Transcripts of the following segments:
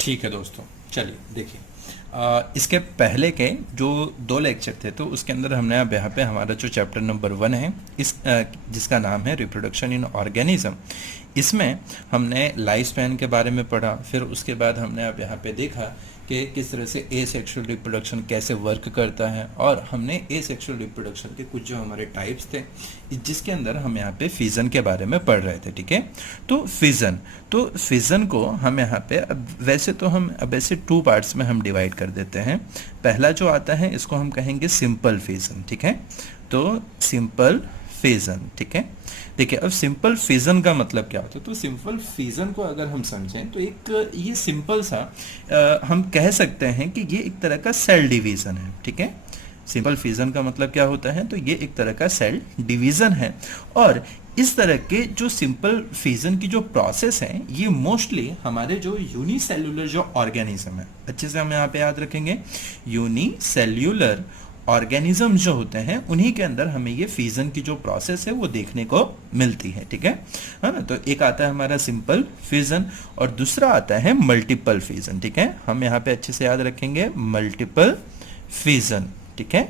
ठीक है दोस्तों, चलिए देखिए। इसके पहले के जो 2 लेक्चर थे तो उसके अंदर हमने अब यहाँ पे हमारा जो चैप्टर नंबर 1 है जिसका नाम है रिप्रोडक्शन इन ऑर्गेनिज्म, इसमें हमने लाइफ स्पैन के बारे में पढ़ा। फिर उसके बाद हमने अब यहाँ पे देखा कि किस तरह से ए सेक्शुअल रिप्रोडक्शन कैसे वर्क करता है, और हमने ए सेक्शुअल रिप्रोडक्शन के कुछ जो हमारे टाइप्स थे जिसके अंदर हम यहाँ पे फिजन के बारे में पढ़ रहे थे। ठीक है, तो फिजन को हम यहाँ पे अब वैसे तो हम अब ऐसे 2 पार्ट्स में हम डिवाइड कर देते हैं। पहला जो आता है इसको हम कहेंगे सिंपल फिजन। ठीक है, तो सिंपल फिजन। ठीक है, देखिए अब सिंपल फिजन का मतलब क्या होता है। तो सिंपल फिजन को अगर हम समझें तो एक ये सिंपल सा हम कह सकते हैं कि ये एक तरह का सेल डिवीजन है। ठीक है, सिंपल फिजन का मतलब क्या होता है, तो ये एक तरह का सेल डिवीजन है। और इस तरह के जो सिंपल फिजन की जो प्रोसेस है ये मोस्टली हमारे जो यूनिसेल्यूलर जो ऑर्गेनिज्म है, अच्छे से हम यहाँ पे याद रखेंगे, यूनिसेल्यूलर ऑर्गेनिज्म जो होते हैं उन्हीं के अंदर हमें ये फिजन की जो प्रोसेस है वो देखने को मिलती है। ठीक है ना, तो एक आता है हमारा सिंपल फिजन और दूसरा आता है मल्टीपल फिजन। ठीक है, हम यहाँ पे अच्छे से याद रखेंगे मल्टीपल फिजन। ठीक है,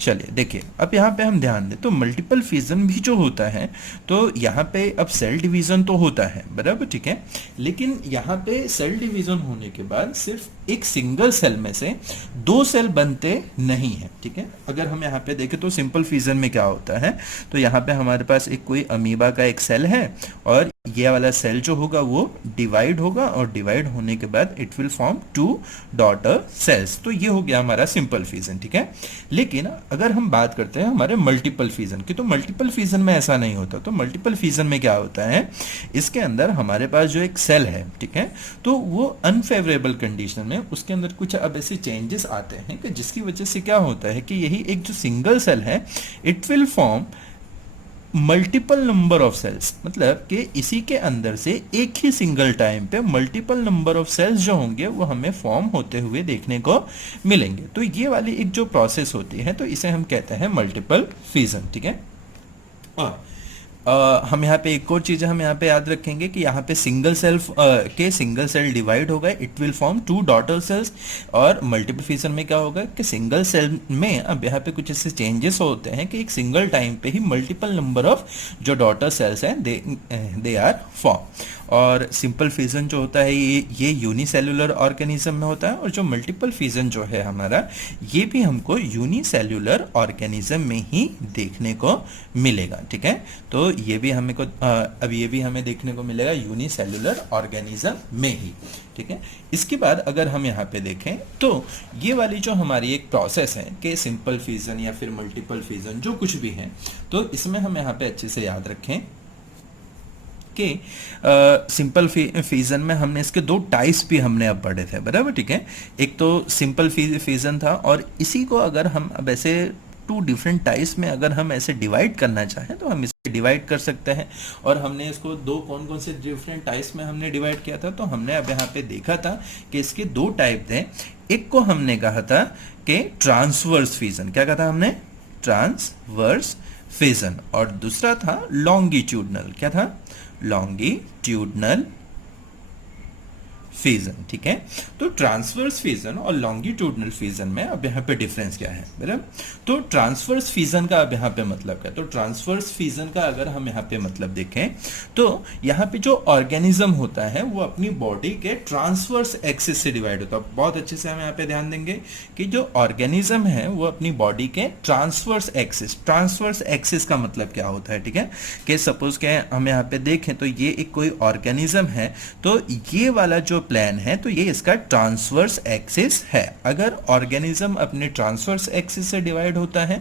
चलिए देखिए अब यहाँ पे हम ध्यान दें तो मल्टीपल फिजन भी जो होता है तो यहाँ पे अब सेल डिवीजन तो होता है बराबर। ठीक है, लेकिन यहाँ पे सेल डिवीजन होने के बाद सिर्फ एक सिंगल सेल में से 2 सेल बनते नहीं है। ठीक है, अगर हम यहाँ पे देखें तो सिंपल फिजन में क्या होता है, तो यहाँ पे हमारे पास एक कोई अमीबा का एक सेल है और ये वाला सेल जो होगा वो डिवाइड होगा और डिवाइड होने के बाद it will form 2 daughter cells. तो ये हो गया हमारा सिंपल फिजन। ठीक है, लेकिन अगर हम बात करते हैं हमारे मल्टीपल फिजन की, तो मल्टीपल फिजन में ऐसा नहीं होता। तो मल्टीपल फिजन में क्या होता है, इसके अंदर हमारे पास जो एक सेल है, ठीक है, तो वो अनफेवरेबल कंडीशन में उसके अंदर कुछ अब ऐसे चेंजेस आते हैं कि जिसकी वजह से क्या होता है कि यही एक जो सिंगल सेल है it will form multiple number of cells, मतलब कि इसी के अंदर से एक ही सिंगल टाइम पे मल्टीपल नंबर ऑफ सेल्स जो होंगे वो हमें फॉर्म होते हुए देखने को मिलेंगे। तो ये वाली एक जो प्रोसेस होती है तो इसे हम कहते हैं मल्टीपल फिजन। ठीक है, और हम यहाँ पे एक और चीज़ हम यहाँ पे याद रखेंगे कि यहाँ पे सिंगल सेल डिवाइड होगा it will form 2 daughter cells, और मल्टीपल फिजन में क्या होगा कि सिंगल सेल में अब यहाँ पे कुछ ऐसे चेंजेस होते हैं कि एक सिंगल टाइम पे ही मल्टीपल नंबर ऑफ जो डॉटर सेल्स हैं दे आर फॉर्म। और सिंपल फिजन जो होता है ये यूनिसेल्युलर ऑर्गेनिज्म में होता है, और जो मल्टीपल फिजन जो है हमारा ये भी हमको यूनिसेल्युलर ऑर्गेनिज्म में ही देखने को मिलेगा। ठीक है, तो ये भी अब ये भी हमें देखने को मिलेगा यूनिसेल्युलर ऑर्गेनिज्म में ही। ठीक है, इसके बाद अगर हम यहाँ पे देखें तो ये वाली जो हमारी एक प्रोसेस है कि सिंपल फिजन या फिर मल्टीपल फिजन जो कुछ भी है, तो इसमें हम यहाँ पे अच्छे से याद रखें कि सिंपल फिजन में हमने इसके 2 टाइप्स भी हमने अब पढ़े थे बराबर। ठीक है, एक तो सिंपल फिजन था और इसी को अगर हम अब ऐसे 2 डिफरेंट टाइप्स में अगर हम ऐसे डिवाइड करना चाहें तो हम इसे डिवाइड कर सकते हैं। और हमने इसको 2 कौन कौन से डिफरेंट टाइप्स में हमने डिवाइड किया था, तो हमने अब यहाँ पे देखा था कि इसके 2 टाइप थे। एक को हमने कहा था कि ट्रांसवर्स फिजन, क्या कहा था हमने, ट्रांसवर्स फिजन, और दूसरा था लॉन्गिट्यूडनल, क्या था, लॉन्गिट्यूडनल फिजन। ठीक है, तो ट्रांसवर्स फिजन और लॉन्गिट्यूडनल फिजन में अब यहाँ पे डिफरेंस क्या है बराबर। तो ट्रांसवर्स फिजन का अब यहाँ पे मतलब क्या है, तो ट्रांसवर्स फिजन का अगर हम यहाँ पे मतलब देखें तो यहाँ पे जो ऑर्गेनिज्म होता है वो अपनी बॉडी के ट्रांसवर्स एक्सिस से डिवाइड होता है। बहुत अच्छे से हम यहाँ पे ध्यान देंगे कि जो ऑर्गेनिज्म है वो अपनी बॉडी के ट्रांसवर्स एक्सिस का मतलब क्या होता है। ठीक है, कि सपोज के हम यहाँ पे देखें तो ये एक कोई ऑर्गेनिज्म है, तो ये वाला जो प्लान है तो ये इसका ट्रांसवर्स एक्सिस है। अगर ऑर्गेनिज्म अपने ट्रांसवर्स एक्सिस से डिवाइड होता है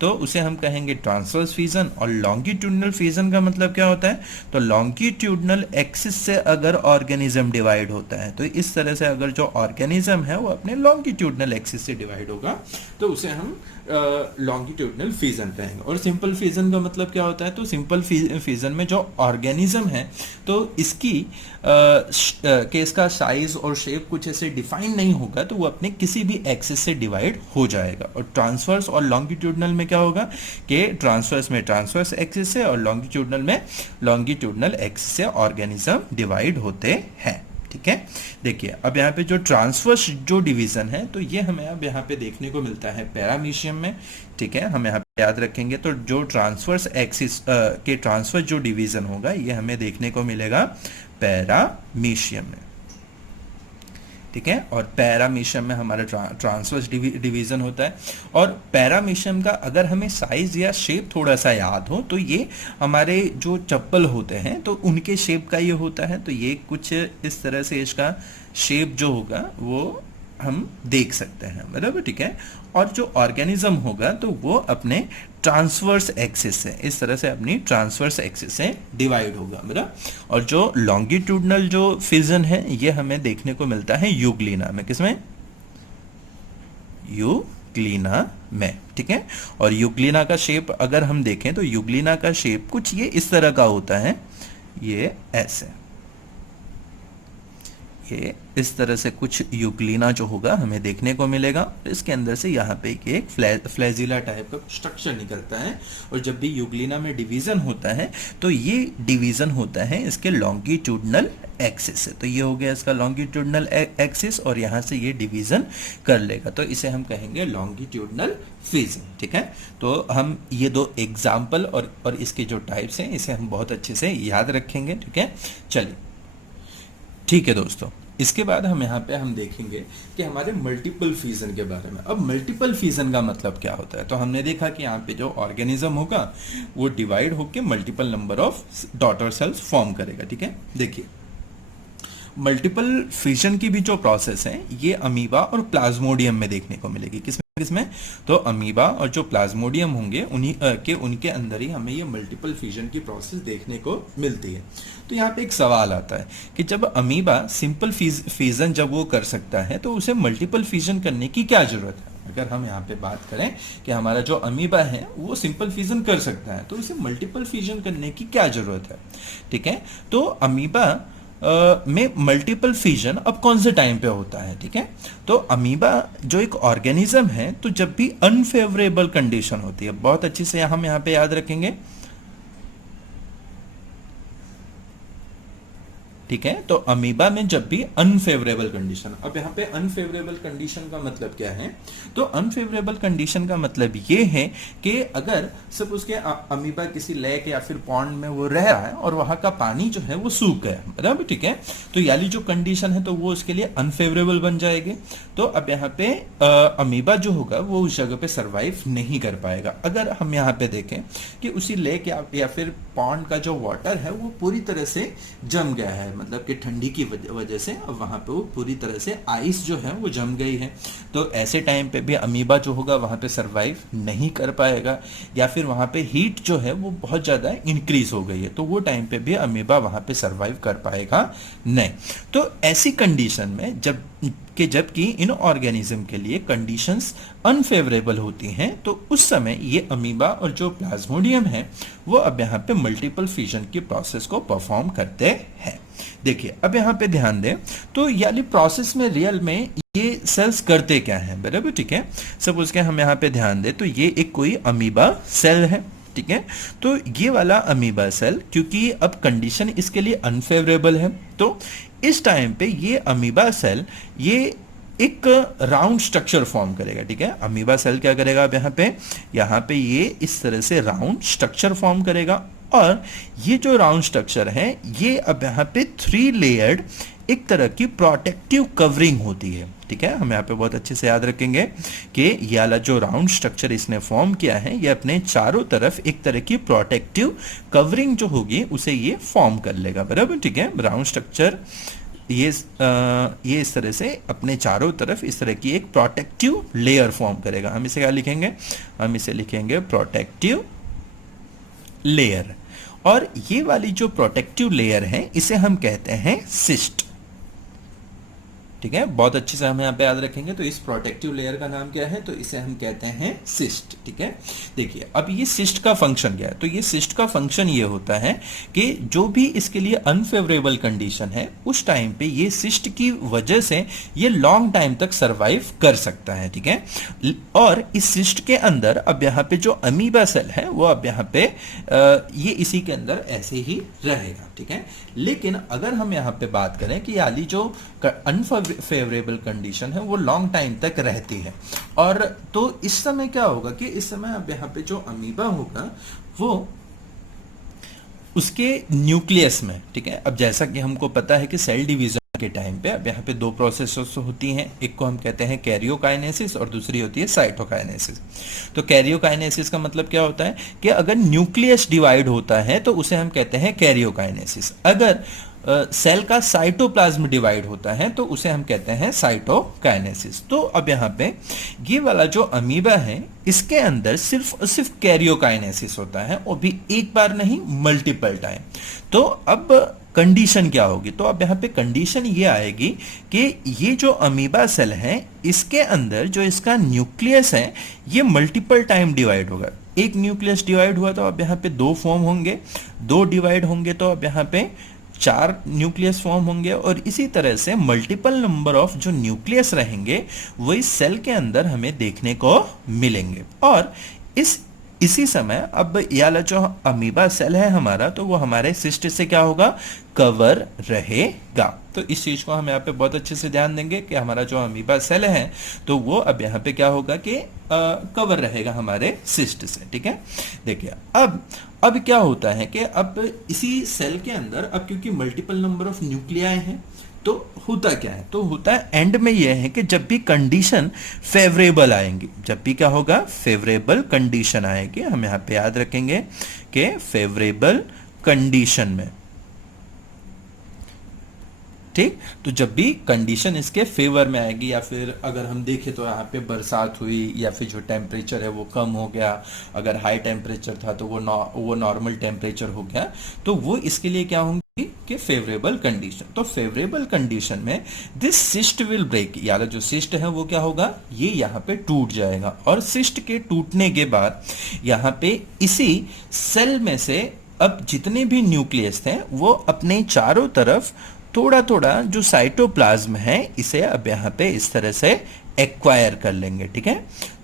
तो उसे हम कहेंगे ट्रांसवर्स फिजन। और लॉन्गिट्यूडनल फिजन का मतलब क्या होता है, तो लॉन्गिट्यूडनल एक्सिस से अगर ऑर्गेनिज्म डिवाइड होता है, तो इस तरह से अगर जो ऑर्गेनिज्म है वो अपने लॉन्गिट्यूडनल एक्सिस से डिवाइड होगा तो उसे हम लॉन्गिट्यूडनल फिजन कहेंगे। और सिंपल फिजन का मतलब क्या होता है, तो सिंपल फिजन में जो ऑर्गेनिज्म है तो इसकी कि इसका साइज और शेप कुछ ऐसे डिफाइन नहीं होगा, तो वो अपने किसी भी एक्सिस से डिवाइड हो जाएगा। और ट्रांसवर्स और लॉन्गिट्यूडनल में क्या होगा कि ट्रांसवर्स में ट्रांसवर्स एक्सिस से और लॉन्गिट्यूडनल में लॉन्गिट्यूडनल एक्सिस से ऑर्गेनिज्म डिवाइड होते हैं। ठीक है। देखिए अब यहाँ पे जो ट्रांसवर्स जो डिवीजन है तो ये हमें अब यहाँ पे देखने को मिलता है पैरामीशियम में, ठीक है। हम यहाँ पे याद रखेंगे तो जो ट्रांसवर्स एक्सिस के ट्रांसवर्स जो डिवीजन होगा ये हमें देखने को मिलेगा पैरामीशियम में, ठीक है। और पैरामीशियम में हमारा ट्रांसवर्स डिवीजन होता है। और पैरामीशियम का अगर हमें साइज या शेप थोड़ा सा याद हो तो ये हमारे जो चप्पल होते हैं तो उनके शेप का ये होता है। तो ये कुछ इस तरह से इसका शेप जो होगा वो हम देख सकते हैं, बराबर, ठीक है। और जो ऑर्गेनिज्म होगा तो वो अपने ट्रांसवर्स एक्सिस से इस तरह से अपनी ट्रांसवर्स एक्सिस से डिवाइड होगा, बराबर। और जो लॉन्गिट्यूडनल जो फिजन है ये हमें देखने को मिलता है यूग्लिना में, किसमें, यूग्लिना में, ठीक है। और यूग्लिना का शेप अगर हम देखें तो यूग्लिना का शेप कुछ ये इस तरह का होता है, ये ऐसे, ये इस तरह से कुछ यूग्लिना जो होगा हमें देखने को मिलेगा। इसके अंदर से यहाँ पे एक फ्लैजिला टाइप का स्ट्रक्चर निकलता है। और जब भी यूग्लिना में डिवीजन होता है तो ये डिवीजन होता है इसके लॉन्गिट्यूडनल एक्सिस से। तो ये हो गया इसका लॉन्गिट्यूडनल एक्सिस और यहाँ से ये डिवीजन कर लेगा, तो इसे हम कहेंगे लॉन्गिट्यूडनल फिजन, ठीक है। तो हम ये दो एग्जाम्पल और इसके जो टाइप्स हैं इसे हम बहुत अच्छे से याद रखेंगे, ठीक है। चलिए, ठीक है दोस्तों, इसके बाद हम यहाँ पे हम देखेंगे कि हमारे मल्टीपल फ्यूजन के बारे में। अब मल्टीपल फ्यूजन का मतलब क्या होता है, तो हमने देखा कि यहाँ पे जो ऑर्गेनिज्म होगा वो डिवाइड होकर multiple number of daughter cells form करेगा, ठीक है। देखिए मल्टीपल फ्यूजन की भी जो प्रोसेस है ये अमीबा और प्लाज्मोडियम में देखने को मिलेगी। किसमें, तो अमीबा और जो प्लाज्मोडियम होंगे उनके अंदर ही हमें ये मल्टीपल फ्यूजन की प्रोसेस देखने को मिलती है। तो यहाँ पे एक सवाल आता है कि जब अमीबा सिंपल फ्यूजन जब वो कर सकता है तो उसे मल्टीपल फ्यूजन करने की क्या जरूरत है। अगर हम यहाँ पे बात करें कि हमारा जो अमीबा है वो सिंपल फ्यूजन कर सकता है तो उसे मल्टीपल फ्यूजन करने की क्या जरूरत है, ठीक है। तो अमीबा में मल्टीपल फ्यूजन अब कौन से टाइम पे होता है, ठीक है। तो अमीबा जो एक ऑर्गेनिज्म है तो जब भी अनफेवरेबल कंडीशन होती है, बहुत अच्छे से हम यहाँ पे याद रखेंगे, ठीक है। तो अमीबा में जब भी अनफेवरेबल कंडीशन, अब यहाँ पे अनफेवरेबल कंडीशन का मतलब क्या है, तो अनफेवरेबल कंडीशन का मतलब ये है कि अगर सब उसके अमीबा किसी लेक या फिर पॉन्ड में वो रह रहा है और वहां का पानी जो है वो सूख गया, बराबर, ठीक है। तो यानी जो कंडीशन है तो वो उसके लिए अनफेवरेबल बन जाएगी। तो अब यहाँ पे अमीबा जो होगा वो उस जगह पे सर्वाइव नहीं कर पाएगा। अगर हम यहाँ पे देखें कि उसी लेक या फिर पॉन्ड का जो वाटर है वो पूरी तरह से जम गया है, मतलब कि ठंडी की वजह से अब वहां पे वो पूरी तरह से आइस जो है वो जम गई है, तो ऐसे टाइम पे भी अमीबा जो होगा वहां पे सरवाइव नहीं कर पाएगा। या फिर वहां पे हीट जो है वो बहुत ज्यादा इंक्रीज हो गई है तो वो टाइम पे भी अमीबा वहां पे सरवाइव कर पाएगा नहीं। तो ऐसी कंडीशन में जबकि इन ऑर्गेनिज्म के लिए कंडीशंस अनफेवरेबल होती हैं तो उस समय ये अमीबा और जो प्लाज्मोडियम है वो अब यहाँ पे मल्टीपल फ्यूजन की प्रोसेस को परफॉर्म करते हैं। देखिए अब यहाँ पे ध्यान दें तो यानी प्रोसेस में रियल में ये सेल्स करते क्या हैं, बराबर, ठीक है। सपोज के हम यहाँ पे ध्यान दें तो ये एक कोई अमीबा सेल है, ठीक है। तो ये वाला अमीबा सेल क्योंकि अब कंडीशन इसके लिए अनफेवरेबल है तो इस टाइम पे ये अमीबा सेल ये एक राउंड स्ट्रक्चर फॉर्म करेगा, ठीक है। अमीबा सेल क्या करेगा अब यहाँ पे ये इस तरह से राउंड स्ट्रक्चर फॉर्म करेगा और ये जो राउंड स्ट्रक्चर है ये अब यहाँ पे 3 लेयर्ड एक तरह की प्रोटेक्टिव कवरिंग होती है, ठीक है। हम यहाँ पे बहुत अच्छे से याद रखेंगे कि ये वाला जो राउंड स्ट्रक्चर इसने फॉर्म किया है ये अपने चारों तरफ एक तरह की प्रोटेक्टिव कवरिंग जो होगी उसे ये फॉर्म कर लेगा, बराबर, ठीक है। राउंड स्ट्रक्चर ये इस तरह से अपने चारों तरफ इस तरह की एक प्रोटेक्टिव लेयर फॉर्म करेगा। हम इसे क्या लिखेंगे, हम इसे लिखेंगे प्रोटेक्टिव लेयर। और ये वाली जो प्रोटेक्टिव लेयर है इसे हम कहते हैं सिस्ट, ठीक है, बहुत अच्छे से हम यहाँ पे याद रखेंगे। तो इस प्रोटेक्टिव लेयर का नाम क्या है, तो इसे हम कहते हैं सिस्ट। ठीक है, देखिए अब ये सिस्ट का फंक्शन क्या है, तो ये सिस्ट का फंक्शन ये होता है कि जो भी इसके लिए अनफेवरेबल कंडीशन है उस टाइम पे ये सिस्ट की वजह से ये लॉन्ग टाइम तक सरवाइव कर सकता है। ठीक है, और इस सिस्ट के अंदर अब यहाँ पे जो अमीबा सेल है वो अब यहाँ पे ये इसी के अंदर ऐसे ही रहेगा। ठीक है, लेकिन अगर हम यहाँ पे बात करें कि याली जो अनफेवरेबल कंडीशन है वो लॉन्ग टाइम तक रहती है, और तो इस समय क्या होगा कि इस समय अब यहाँ पे जो अमीबा होगा वो उसके न्यूक्लियस में, ठीक है, अब जैसा कि हमको पता है कि सेल डिवीजन के टाइम पे अब यहाँ पे दो प्रोसेस होती हैं, एक को हम कहते हैं कैरियोकाइनेसिस और दूसरी होती है साइटोकाइनेसिस। तो कैरियोकाइनेसिस का मतलब क्या होता है कि अगर न्यूक्लियस डिवाइड होता है तो उसे हम कहते हैं कैरियोकाइनेसिस, अगर सेल का साइटोप्लाज्म डिवाइड होता है तो उसे हम कहते हैं साइटोकाइनेसिस। तो अब यहाँ पे ये वाला जो अमीबा है इसके अंदर सिर्फ सिर्फ कैरियोकाइनेसिस होता है, और भी एक बार नहीं मल्टीपल टाइम। तो अब कंडीशन क्या होगी, तो अब यहाँ पे कंडीशन ये आएगी कि ये जो अमीबा सेल है इसके अंदर जो इसका न्यूक्लियस है ये मल्टीपल टाइम डिवाइड होगा। एक न्यूक्लियस डिवाइड हुआ तो अब यहाँ पे दो फॉर्म होंगे, दो डिवाइड होंगे तो अब यहाँ पे चार न्यूक्लियस फॉर्म होंगे, और इसी तरह से मल्टीपल नंबर ऑफ जो न्यूक्लियस रहेंगे वो इस सेल के अंदर हमें देखने को मिलेंगे। और इसी समय अब ये वाला जो अमीबा सेल है हमारा, तो वो हमारे सिस्ट से क्या होगा, कवर रहेगा। तो इस चीज को हम यहाँ पे बहुत अच्छे से ध्यान देंगे कि हमारा जो अमीबा सेल है तो वो अब यहाँ पे क्या होगा कि कवर रहेगा हमारे सिस्ट से। ठीक है, देखिए अब क्या होता है कि अब इसी सेल के अंदर अब क्योंकि मल्टीपल नंबर ऑफ न्यूक्लियाई हैं तो होता क्या है, तो होता है एंड में यह है कि जब भी कंडीशन फेवरेबल आएंगी, जब भी क्या होगा, फेवरेबल कंडीशन आएगी, हम यहां पे याद रखेंगे कि फेवरेबल कंडीशन में, ठीक, तो जब भी कंडीशन इसके फेवर में आएगी, या फिर अगर हम देखें तो यहाँ पे बरसात हुई या फिर जो टेम्परेचर है वो कम हो गया, अगर हाई टेम्परेचर था तो वो नॉर्मल टेम्परेचर हो गया, तो वो इसके लिए क्या होंगे कि फेवरेबल कंडीशन। तो फेवरेबल कंडीशन में दिस सिस्ट विल ब्रेक, यार जो सिस्ट है वो क्या होगा, ये यहाँ पे टूट जाएगा, और सिस्ट के टूटने के बाद यहाँ पे इसी सेल में से अब जितने भी न्यूक्लियस थे वो अपने चारों तरफ थोड़ा थोड़ा जो साइटोप्लाज्म है इसे अब यहाँ पे इस तरह से एक्वायर कर लेंगे। ठीक है,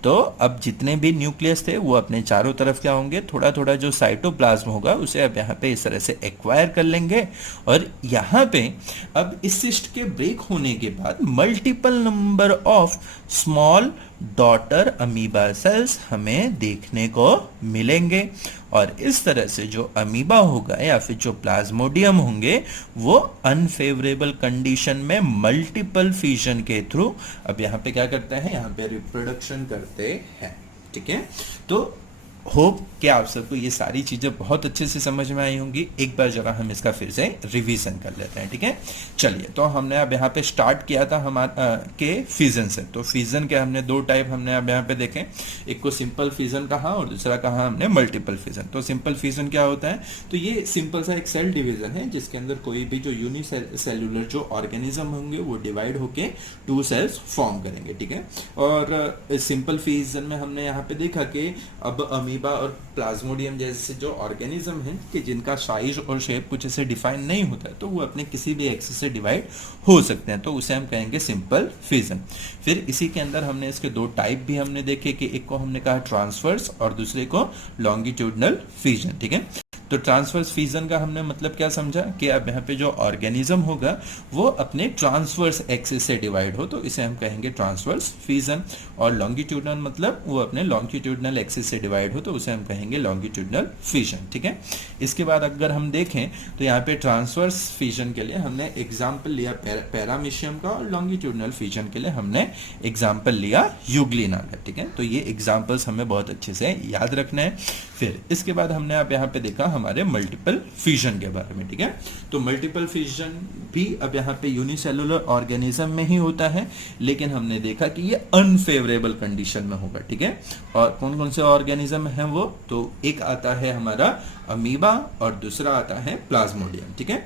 तो अब जितने भी न्यूक्लियस थे वो अपने चारों तरफ क्या होंगे, थोड़ा थोड़ा जो साइटोप्लाज्म होगा उसे अब यहाँ पे इस तरह से एक्वायर कर लेंगे, और यहाँ पे अब इस सिस्ट के ब्रेक होने के बाद multiple number of small daughter amoeba cells हमें देखने को मिलेंगे, और इस तरह से जो अमीबा होगा या फिर जो प्लाज्मोडियम होंगे वो अनफेवरेबल कंडीशन में मल्टीपल फिजन के थ्रू अब यहाँ पे क्या करते हैं, यहाँ पे रिप्रोडक्शन करते हैं। ठीक है, तो होप कि आप सबको ये सारी चीजें बहुत अच्छे से समझ में आई होंगी। एक बार जरा हम इसका फिर से रिवीजन कर लेते हैं। ठीक है, चलिए, तो हमने अब यहाँ पे स्टार्ट किया था हमारा के फिजन से। तो फिजन के हमने दो टाइप हमने अब यहाँ पे देखे, एक को सिंपल फिजन कहा और दूसरा कहा हमने मल्टीपल फिजन। तो सिंपल फिजन क्या होता है, तो ये सिंपल सा एक सेल डिवीजन है जिसके अंदर कोई भी जो यूनिसेल्युलर जो ऑर्गेनिज्म होंगे वो डिवाइड होके टू सेल्स फॉर्म करेंगे। ठीक है, और सिंपल फिजन में हमने यहाँ पे देखा कि अब अमीबा और प्लाज्मोडियम जैसे जो ऑर्गेनिज्म हैं कि जिनका साइज और शेप कुछ ऐसे डिफाइन नहीं होता है तो वो अपने किसी भी एक्सिस से डिवाइड हो सकते हैं, तो उसे हम कहेंगे सिंपल फिजन। फिर इसी के अंदर हमने इसके दो टाइप भी हमने देखे कि एक को हमने कहा ट्रांसवर्स और दूसरे को लॉन्गिट्यूडनल फिजन। ठीक है, तो ट्रांसवर्स फिजन का हमने मतलब क्या समझा कि अब यहाँ पे जो ऑर्गेनिज्म होगा वो अपने ट्रांसवर्स एक्सिस से डिवाइड हो तो इसे हम कहेंगे ट्रांसवर्स फिजन, और लॉन्गिट्यूडनल मतलब वो अपने लॉन्गिट्यूडनल एक्सिस से डिवाइड हो तो उसे हम कहेंगे लॉन्गिट्यूडनल फिजन। ठीक है, इसके बाद अगर हम देखें तो यहाँ पे ट्रांसवर्स फिजन के लिए हमने एग्जाम्पल लिया पैरामीशियम का, और लॉन्गिट्यूडनल फिजन के लिए हमने एग्जाम्पल लिया यूग्लिना का। ठीक है, तो ये एग्जाम्पल्स हमें बहुत अच्छे से याद रखना है। फिर इसके बाद हमने अब यहाँ पे देखा हमारे मल्टीपल फिजन के बारे में। ठीक है, तो मल्टीपल फिजन भी अब यहाँ पे यूनिसेलुलर ऑर्गेनिज्म में ही होता है, लेकिन हमने देखा कि ये अनफेवरेबल कंडीशन में होगा। ठीक है, और कौन कौन से ऑर्गेनिज्म हैं वो, तो एक आता है हमारा अमीबा और दूसरा आता है प्लाज्मोडियम। ठीक है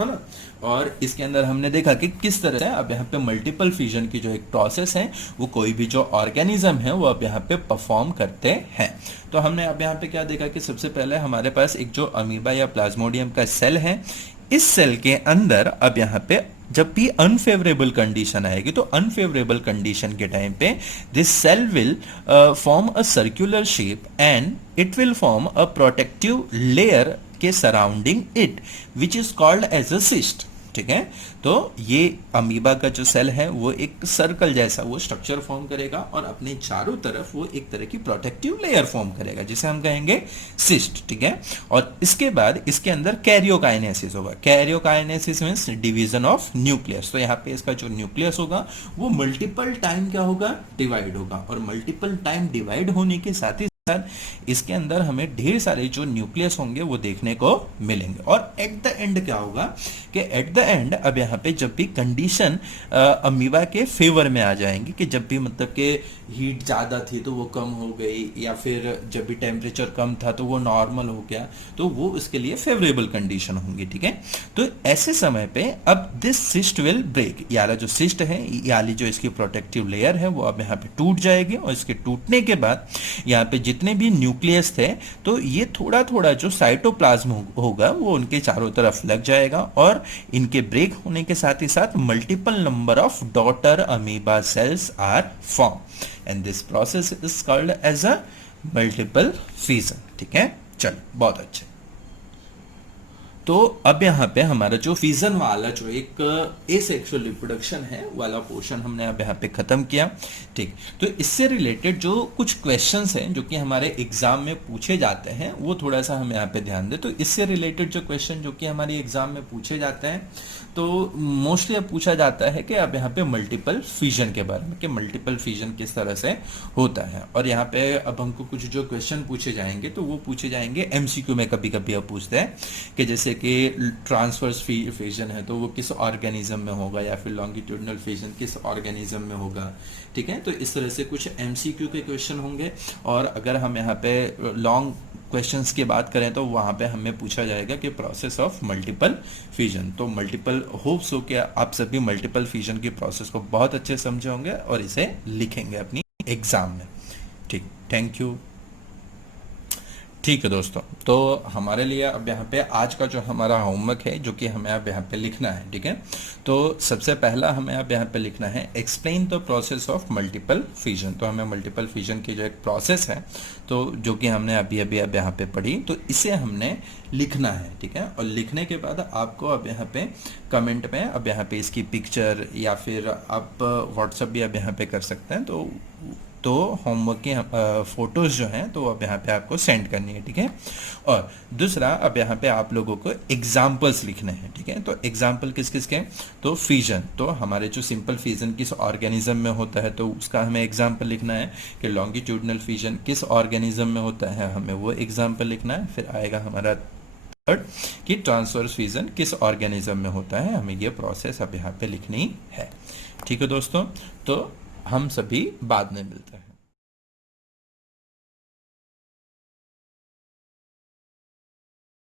ना, और इसके अंदर हमने देखा कि किस तरह से अब यहाँ पे मल्टीपल फिजन की जो एक प्रोसेस है वो कोई भी जो ऑर्गेनिज्म है वो अब यहाँ पे परफॉर्म करते हैं। तो हमने अब यहाँ पे क्या देखा कि सबसे पहले हमारे पास एक जो अमीबा या प्लाज्मोडियम का सेल है, इस सेल के अंदर अब यहाँ पे जब भी अनफेवरेबल कंडीशन आएगी तो अनफेवरेबल कंडीशन के टाइम पे this cell will form a circular shape and it will form a protective layer के surrounding it which is called as a cyst. ठीक है, तो ये अमीबा का जो सेल है वो एक सर्कल जैसा वो स्ट्रक्चर फॉर्म करेगा और अपने चारों तरफ वो एक तरह की प्रोटेक्टिव लेयर फॉर्म करेगा जिसे हम कहेंगे सिस्ट। ठीक है, और इसके बाद इसके अंदर कैरियोकाइनेसिस होगा। Karyokinesis means division of nucleus. तो यहाँ पे इसका जो न्यूक्लियस होगा वो मल्टीपल टाइम क्या होगा, डिवाइड होगा, और मल्टीपल टाइम डिवाइड होने के साथ ही इसके अंदर हमें ढेर सारे जो न्यूक्लियस होंगे वो देखने को मिलेंगे। और एट द एंड क्या होगा कि एट द एंड अब यहाँ पे जब भी कंडीशन अमीबा के फेवर में आ जाएंगी कि जब भी मतलब कि हीट ज़्यादा थी तो वो कम हो गई, या फिर जब भी टेम्परेचर कम था तो वो नॉर्मल हो गया, तो वो उसके लिए फेवरेबल कंडीशन होंगी। ठीक है, तो ऐसे समय पे अब दिस सिस्ट विल ब्रेक, याला जो सिस्ट है याली जो इसकी प्रोटेक्टिव लेयर है वो अब यहाँ पे टूट जाएगी, और इसके टूटने के बाद यहाँ पे जितने भी न्यूक्लियस थे तो ये थोड़ा थोड़ा जो साइटोप्लाज्म होगा वो उनके चारों तरफ लग जाएगा, और इनके ब्रेक होने के साथ ही साथ multiple number of daughter amoeba cells are form and this process is called as a multiple fission. ठीक है, चलो बहुत अच्छे। तो अब यहाँ पे हमारा जो फिजन वाला जो एक एसेक्सुअल रिप्रोडक्शन है वाला पोर्शन हमने अब यहाँ पे खत्म किया। ठीक, तो इससे रिलेटेड जो कुछ क्वेश्चंस हैं जो कि हमारे एग्जाम में पूछे जाते हैं वो थोड़ा सा हम यहाँ पे ध्यान दें। तो इससे रिलेटेड जो क्वेश्चन जो कि हमारे एग्जाम में पूछे जाते हैं तो मोस्टली अब पूछा जाता है कि अब यहाँ पे मल्टीपल फिजन के बारे में, कि मल्टीपल फिजन किस तरह से होता है। और यहाँ पे अब हमको कुछ जो क्वेश्चन पूछे जाएंगे तो वो पूछे जाएंगे एमसीक्यू में, कभी कभी अब पूछते हैं कि जैसे कि ट्रांसवर्स फिजन है तो वो किस ऑर्गेनिज्म में होगा, या फिर लॉन्गिट्यूडनल फिजन किस ऑर्गेनिज्म में होगा। ठीक है, तो इस तरह से कुछ एमसीक्यू के क्वेश्चन होंगे। और अगर हम यहाँ पे लॉन्ग क्वेश्चंस की बात करें तो वहाँ पे हमें पूछा जाएगा कि प्रोसेस ऑफ मल्टीपल फिजन। तो मल्टीपल होप्स हो कि आप सभी मल्टीपल फिजन की प्रोसेस को बहुत अच्छे समझे होंगे और इसे लिखेंगे अपनी एग्जाम में। ठीक, थैंक यू। ठीक है दोस्तों, तो हमारे लिए अब यहाँ पे आज का जो हमारा होमवर्क है जो कि हमें अब यहाँ पे लिखना है। ठीक है, तो सबसे पहला हमें अब यहाँ पे लिखना है explain the process of multiple fission. तो हमें मल्टीपल फिजन की जो एक प्रोसेस है तो जो कि हमने अभी अभी अब यहाँ पे पढ़ी, तो इसे हमने लिखना है। ठीक है, और लिखने के बाद आपको अब यहाँ पे कमेंट में अब यहाँ पे इसकी पिक्चर या फिर आप व्हाट्सएप भी अब यहाँ पे कर सकते हैं। तो होमवर्क की फोटोज जो हैं तो अब यहाँ पे आपको सेंड करनी है। ठीक है, और दूसरा अब यहाँ पे आप लोगों को एग्जाम्पल्स लिखने हैं। ठीक है, तो एग्जाम्पल किस किस के, तो फिजन, तो हमारे जो सिंपल फिजन किस ऑर्गेनिज्म में होता है तो उसका हमें एग्जाम्पल लिखना है। कि लॉन्गिट्यूडनल फिजन किस ऑर्गेनिज्म में होता है हमें वो एग्जाम्पल लिखना है। फिर आएगा हमारा थर्ड कि ट्रांसवर्स फिजन किस ऑर्गेनिज्म में होता है, हमें ये प्रोसेस अब यहाँ पे लिखनी है। ठीक है दोस्तों, तो हम सभी बाद में मिलते हैं।